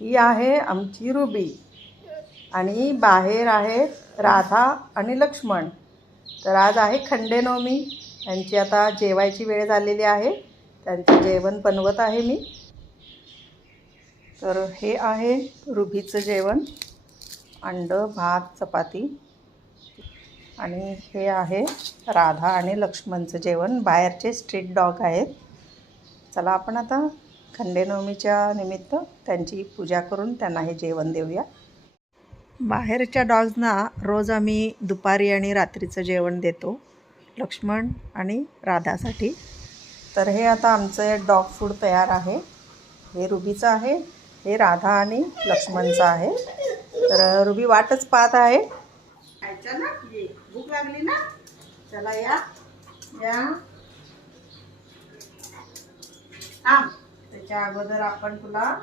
ही आहे आमची रुबी आणि बाहेर आहेत राधा आणि लक्ष्मण. तर आज आहे खंडेनवमी. यांची आता जेवायची वेळ झालेली आहे. त्यांचं जेवण बनवत आहे मी. तर हे आहे रुबीचं जेवण, अंडं, भात, चपाती. आणि हे आहे राधा आणि लक्ष्मणचं जेवण. बाहेरचे स्ट्रीट डॉग आहेत. चला आपण आता खंडेनवमीच्या निमित्त त्यांची पूजा करून त्यांना हे जेवण देऊया. बाहेरच्या डॉग्सना रोज आम्ही दुपारी आणि रात्रीचं जेवण देतो, लक्ष्मण आणि राधासाठी. तर हे आता आमचं डॉग फूड तयार आहे. हे रुबीचं आहे, हे राधा आणि लक्ष्मणचं आहे. तर रुबी वाटच पाहत आहे. खायचं ना, ये भूक लागली ना, चला या या. थांब, त्याच्या अगोदर आपण तुला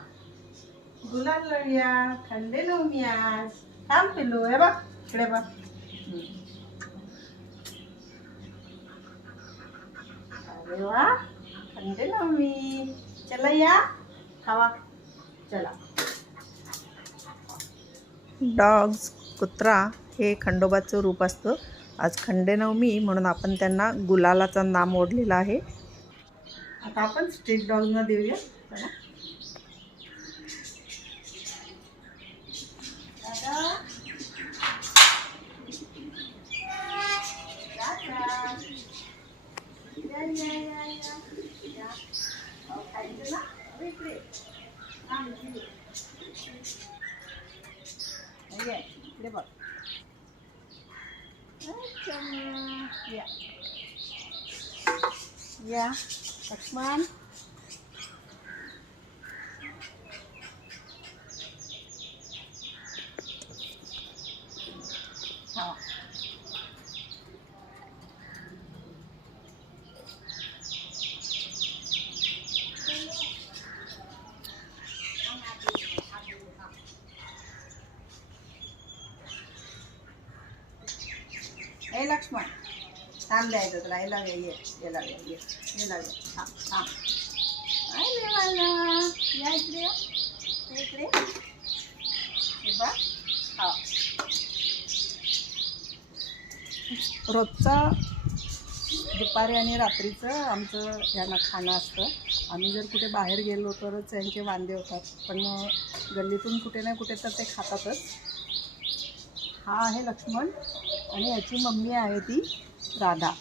गुलाल लावूया. खंडेनवमी आज. थांब पिल्लू, हे बघ इकडे बघ. अरे वा, खंडेनवमी. चला या खावा, चला. डॉग्स, कुत्रा हे खंडोबाचं रूप असतं. आज खंडेनवमी म्हणून आपण त्यांना गुलालाचं नाम ओढलेलं आहे. आता आपण स्ट्रीट डॉग्सना देऊया. चला. इकडे बघ. या लक्ष्मण. हा. ए लक्ष्मण, थांब द्यायचं तुला. याला ये ये याला ये ये याला ये. हां हां. अरे मला या इकडे, इकडे हे बघ. हा. रोजचा दुपारी आणि रात्रीचं आमचं यांना खाणं असतं. आम्ही जर कुठे बाहेर गेलो तरच यांचे वांदे होतात, पण गल्लीतून कुठे ना कुठे तर ते खातातच. हा आहे लक्ष्मण आणि याची मम्मी आहे ती राधा.